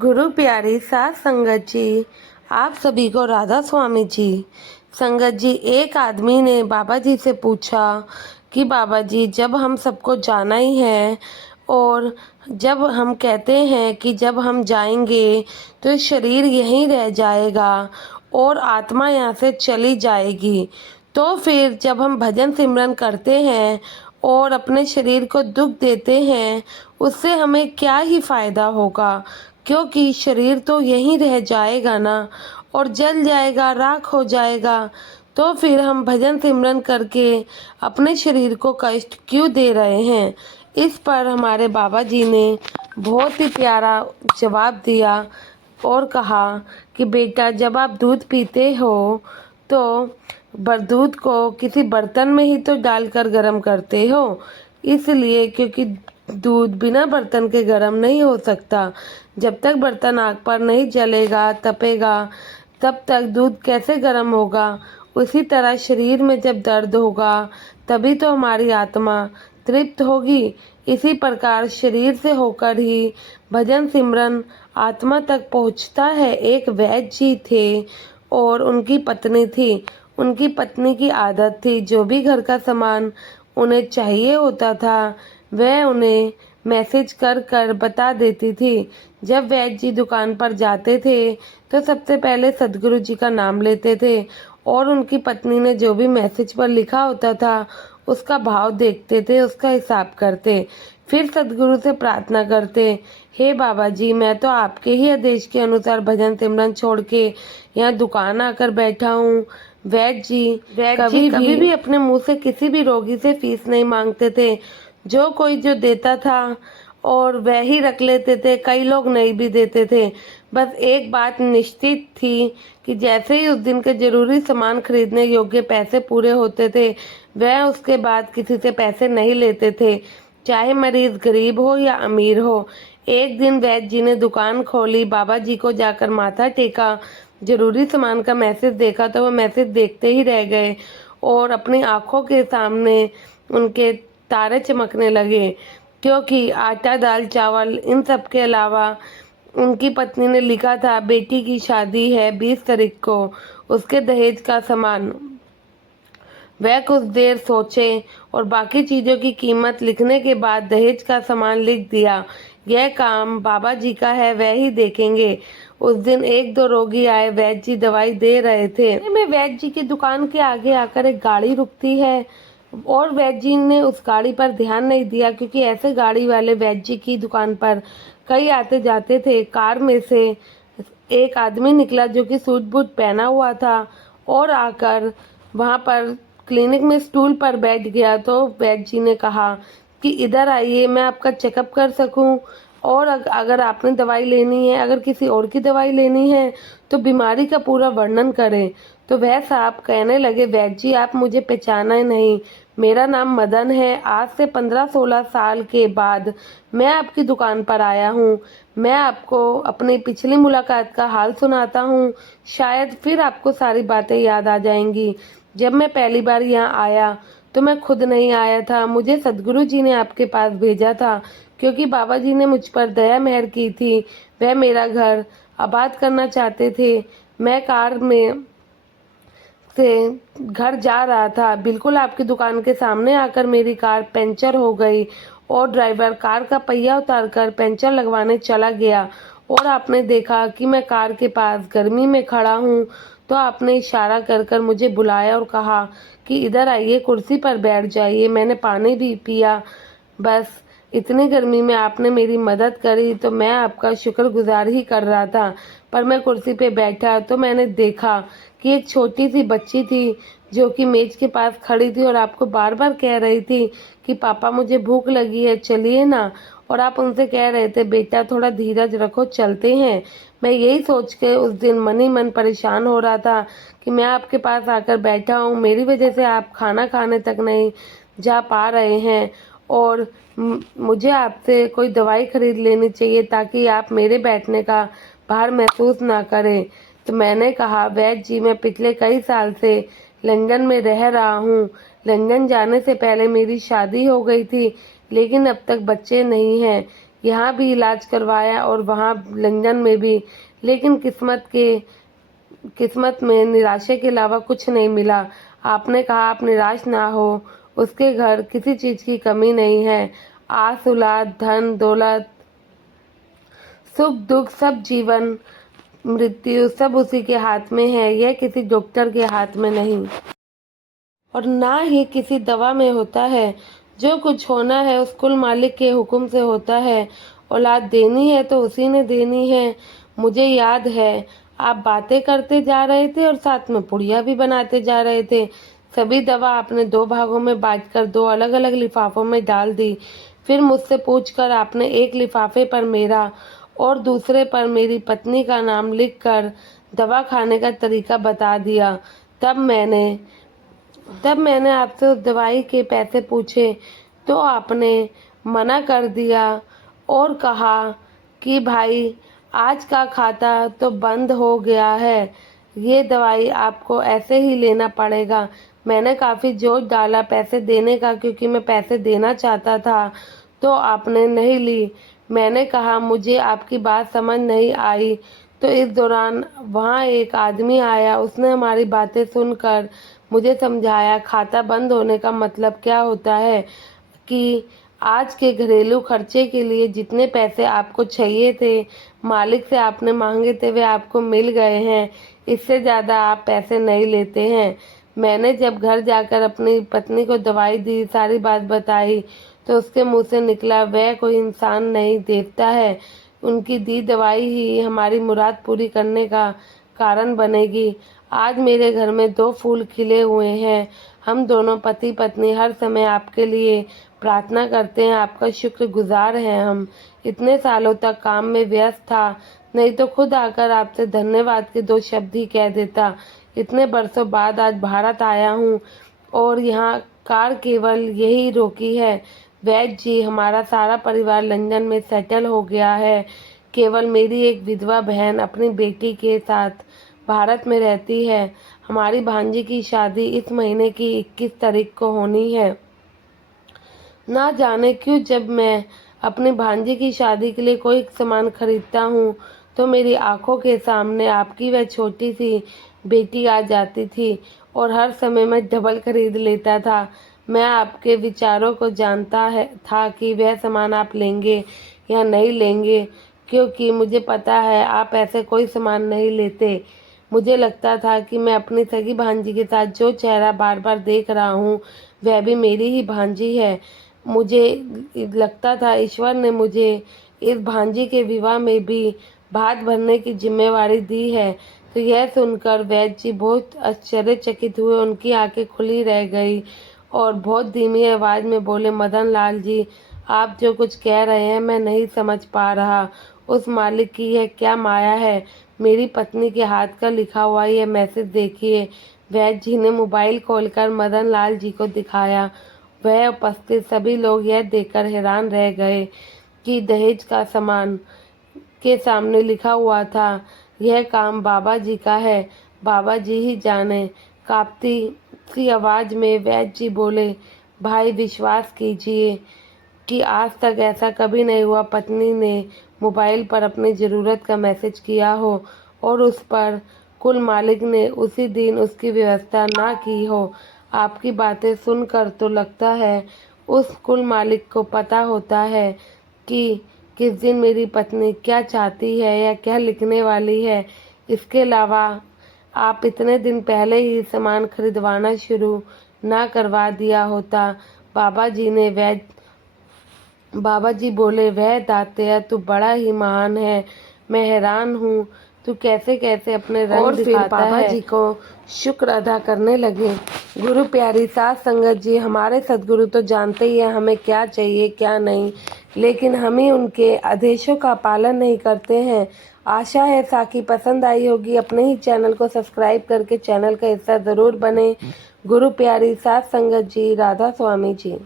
गुरु प्यारी सात संगत जी, आप सभी को राधा स्वामी जी। संगत जी, एक आदमी ने बाबा जी से पूछा कि बाबा जी, जब हम सबको जाना ही है और जब हम कहते हैं कि जब हम जाएंगे तो शरीर यहीं रह जाएगा और आत्मा यहाँ से चली जाएगी, तो फिर जब हम भजन सिमरन करते हैं और अपने शरीर को दुख देते हैं, उससे हमें क्या ही फ़ायदा होगा, क्योंकि शरीर तो यहीं रह जाएगा ना, और जल जाएगा, राख हो जाएगा। तो फिर हम भजन सिमरन करके अपने शरीर को कष्ट क्यों दे रहे हैं। इस पर हमारे बाबा जी ने बहुत ही प्यारा जवाब दिया और कहा कि बेटा, जब आप दूध पीते हो तो दूध को किसी बर्तन में ही तो डालकर गर्म करते हो, इसलिए क्योंकि दूध बिना बर्तन के गर्म नहीं हो सकता। जब तक बर्तन आग पर नहीं जलेगा, तपेगा, तब तक दूध कैसे गर्म होगा। उसी तरह शरीर में जब दर्द होगा तभी तो हमारी आत्मा तृप्त होगी। इसी प्रकार शरीर से होकर ही भजन सिमरन आत्मा तक पहुंचता है। एक वैद्य जी थे और उनकी पत्नी थी। उनकी पत्नी की आदत थी, जो भी घर का सामान उन्हें चाहिए होता था वह उन्हें मैसेज कर कर बता देती थी। जब वैद्य जी दुकान पर जाते थे तो सबसे पहले सदगुरु जी का नाम लेते थे और उनकी पत्नी ने जो भी मैसेज पर लिखा होता था उसका भाव देखते थे, उसका हिसाब करते। फिर सदगुरु से प्रार्थना करते, हे बाबा जी, मैं तो आपके ही आदेश के अनुसार भजन सिमरन छोड़ के यहाँ दुकान आकर बैठा हूँ। वैद्य जी कभी भी अपने मुंह से किसी भी रोगी से फीस नहीं मांगते थे। जो कोई जो देता था और वह ही रख लेते थे, कई लोग नहीं भी देते थे। बस एक बात निश्चित थी कि जैसे ही उस दिन के जरूरी सामान खरीदने योग्य पैसे पूरे होते थे, वह उसके बाद किसी से पैसे नहीं लेते थे, चाहे मरीज गरीब हो या अमीर हो। एक दिन वैद्य जी ने दुकान खोली, बाबा जी को जाकर माथा टेका, जरूरी सामान का मैसेज देखा तो वो मैसेज देखते ही रह गए और अपनी आंखों के सामने उनके तारे चमकने लगे, क्योंकि आटा, दाल, चावल, इन सब के अलावा उनकी पत्नी ने लिखा था, बेटी की शादी है 20 तारीख को, उसके दहेज का सामान। वह कुछ देर सोचे और बाकी चीज़ों की कीमत लिखने के बाद दहेज का सामान लिख दिया। यह काम बाबा जी का है, वह ही देखेंगे। उस दिन एक दो रोगी आए, वैद्य जी दवाई दे रहे थे। मैं वैद्य जी की दुकान के आगे आकर एक गाड़ी रुकती है और वैद्य जी ने उस गाड़ी पर ध्यान नहीं दिया, क्योंकि ऐसे गाड़ी वाले वैद्य जी की दुकान पर कई आते जाते थे। कार में से एक आदमी निकला जो कि सूट बूट पहना हुआ था और आकर वहाँ पर क्लिनिक में स्टूल पर बैठ गया। तो वैद्य जी ने कहा कि इधर आइए, मैं आपका चेकअप कर सकूं, और अगर आपने दवाई लेनी है, अगर किसी और की दवाई लेनी है तो बीमारी का पूरा वर्णन करें। तो वह साहब कहने लगे, वैद्य जी, आप मुझे पहचाना ही नहीं, मेरा नाम मदन है। आज से 15-16 साल के बाद मैं आपकी दुकान पर आया हूँ। मैं आपको अपनी पिछली मुलाकात का हाल सुनाता हूँ, शायद फिर आपको सारी बातें याद आ जाएंगी। जब मैं पहली बार यहाँ आया तो मैं खुद नहीं आया था, मुझे सदगुरु जी ने आपके पास भेजा था, क्योंकि बाबा जी ने मुझ पर दया मेहर की थी। वह मेरा घर आबाद करना चाहते थे। मैं कार में से घर जा रहा था, बिल्कुल आपकी दुकान के सामने आकर मेरी कार पंचर हो गई और ड्राइवर कार का पहिया उतारकर पंचर लगवाने चला गया और आपने देखा कि मैं कार के पास गर्मी में खड़ा हूँ, तो आपने इशारा कर कर मुझे बुलाया और कहा कि इधर आइए, कुर्सी पर बैठ जाइए। मैंने पानी भी पिया। बस इतनी गर्मी में आपने मेरी मदद करी तो मैं आपका शुक्रगुजार ही कर रहा था। पर मैं कुर्सी पे बैठा तो मैंने देखा कि एक छोटी सी बच्ची थी जो कि मेज के पास खड़ी थी और आपको बार बार कह रही थी कि पापा, मुझे भूख लगी है, चलिए ना। और आप उनसे कह रहे थे, बेटा थोड़ा धीरज रखो, चलते हैं। मैं यही सोच के उस दिन मन ही मन परेशान हो रहा था कि मैं आपके पास आकर बैठा हूँ, मेरी वजह से आप खाना खाने तक नहीं जा पा रहे हैं और मुझे आपसे कोई दवाई खरीद लेनी चाहिए ताकि आप मेरे बैठने का भार महसूस ना करें। तो मैंने कहा, वैद्य जी, मैं पिछले कई साल से लंदन में रह रहा हूँ। लंदन जाने से पहले मेरी शादी हो गई थी, लेकिन अब तक बच्चे नहीं हैं। यहाँ भी इलाज करवाया और वहाँ लंदन में भी, लेकिन किस्मत में निराशा के अलावा कुछ नहीं मिला। आपने कहा आप निराश ना हो, उसके घर किसी चीज़ की कमी नहीं है। आस औलाद, धन दौलत, सुख दुख, सब जीवन मृत्यु सब उसी के हाथ में है, यह किसी डॉक्टर के हाथ में नहीं और ना ही किसी दवा में होता है। जो कुछ होना है उस कुल मालिक के हुक्म से होता है। औलाद देनी है तो उसी ने देनी है। मुझे याद है आप बातें करते जा रहे थे और साथ में पुड़िया भी बनाते जा रहे थे। सभी दवा आपने 2 भागों में बांटकर 2 अलग-अलग लिफाफों में डाल दी। फिर मुझसे पूछकर आपने एक लिफाफे पर मेरा और दूसरे पर मेरी पत्नी का नाम लिखकर दवा खाने का तरीका बता दिया। तब मैंने आपसे उस दवाई के पैसे पूछे तो आपने मना कर दिया और कहा कि भाई आज का खाता तो बंद हो गया है, ये दवाई आपको ऐसे ही लेना पड़ेगा। मैंने काफ़ी जोर डाला पैसे देने का क्योंकि मैं पैसे देना चाहता था, तो आपने नहीं ली। मैंने कहा मुझे आपकी बात समझ नहीं आई। तो इस दौरान वहाँ एक आदमी आया, उसने हमारी बातें सुनकर मुझे समझाया खाता बंद होने का मतलब क्या होता है कि आज के घरेलू खर्चे के लिए जितने पैसे आपको चाहिए थे मालिक से आपने मांगे थे वे आपको मिल गए हैं, इससे ज़्यादा आप पैसे नहीं लेते हैं। मैंने जब घर जाकर अपनी पत्नी को दवाई दी, सारी बात बताई, तो उसके मुंह से निकला वह कोई इंसान नहीं देवता है, उनकी दी दवाई ही हमारी मुराद पूरी करने का कारण बनेगी। आज मेरे घर में 2 फूल खिले हुए हैं। हम दोनों पति पत्नी हर समय आपके लिए प्रार्थना करते हैं, आपका शुक्रगुजार हैं हम। इतने सालों तक काम में व्यस्त था, नहीं तो खुद आकर आपसे धन्यवाद के 2 शब्द ही कह देता। इतने बरसों बाद आज भारत आया हूँ और यहाँ कार केवल यही रोकी है। वैद्य जी, हमारा सारा परिवार लंदन में सेटल हो गया है। केवल मेरी एक विधवा बहन अपनी बेटी के साथ भारत में रहती है। हमारी भांजी की शादी इस महीने की 21 तारीख को होनी है। ना जाने क्यों जब मैं अपनी भांजी की शादी के लिए कोई सामान खरीदता हूँ तो मेरी आंखों के सामने आपकी वह छोटी सी बेटी आ जाती थी और हर समय मैं डबल खरीद लेता था। मैं आपके विचारों को जानता था कि वह सामान आप लेंगे या नहीं लेंगे, क्योंकि मुझे पता है आप ऐसे कोई सामान नहीं लेते। मुझे लगता था कि मैं अपनी सगी भांजी के साथ जो चेहरा बार बार देख रहा हूँ वह भी मेरी ही भांजी है। मुझे लगता था ईश्वर ने मुझे इस भांजी के विवाह में भी भात भरने की जिम्मेवारी दी है। तो यह सुनकर वैद्य जी बहुत आश्चर्यचकित हुए, उनकी आंखें खुली रह गई और बहुत धीमी आवाज़ में बोले, मदन लाल जी, आप जो कुछ कह रहे हैं मैं नहीं समझ पा रहा। उस मालिक की यह क्या माया है। मेरी पत्नी के हाथ का लिखा हुआ यह मैसेज देखिए। वैद्य जी ने मोबाइल खोलकर मदन लाल जी को दिखाया। वह उपस्थित सभी लोग यह देखकर हैरान रह गए कि दहेज का सामान के सामने लिखा हुआ था, यह काम बाबा जी का है, बाबा जी ही जाने। कांपती सी आवाज़ में वैद्य जी बोले, भाई विश्वास कीजिए कि आज तक ऐसा कभी नहीं हुआ पत्नी ने मोबाइल पर अपनी ज़रूरत का मैसेज किया हो और उस पर कुल मालिक ने उसी दिन उसकी व्यवस्था ना की हो। आपकी बातें सुनकर तो लगता है उस कुल मालिक को पता होता है कि किस दिन मेरी पत्नी क्या चाहती है या क्या लिखने वाली है। इसके अलावा आप इतने दिन पहले ही सामान खरीदवाना शुरू ना करवा दिया होता। बाबा जी बोले, वह दातिया तू बड़ा ही महान है, मैं हैरान हूँ तू कैसे कैसे अपने रंग और दिखाता फिर बाबा जी को शुक्र अदा करने लगे। गुरु प्यारी साध संगत जी, हमारे सदगुरु तो जानते ही हैं हमें क्या चाहिए क्या नहीं, लेकिन हम ही उनके आदेशों का पालन नहीं करते हैं। आशा है साखी पसंद आई होगी। अपने ही चैनल को सब्सक्राइब करके चैनल का हिस्सा ज़रूर बने। गुरु प्यारी साध संगत जी, राधा स्वामी जी।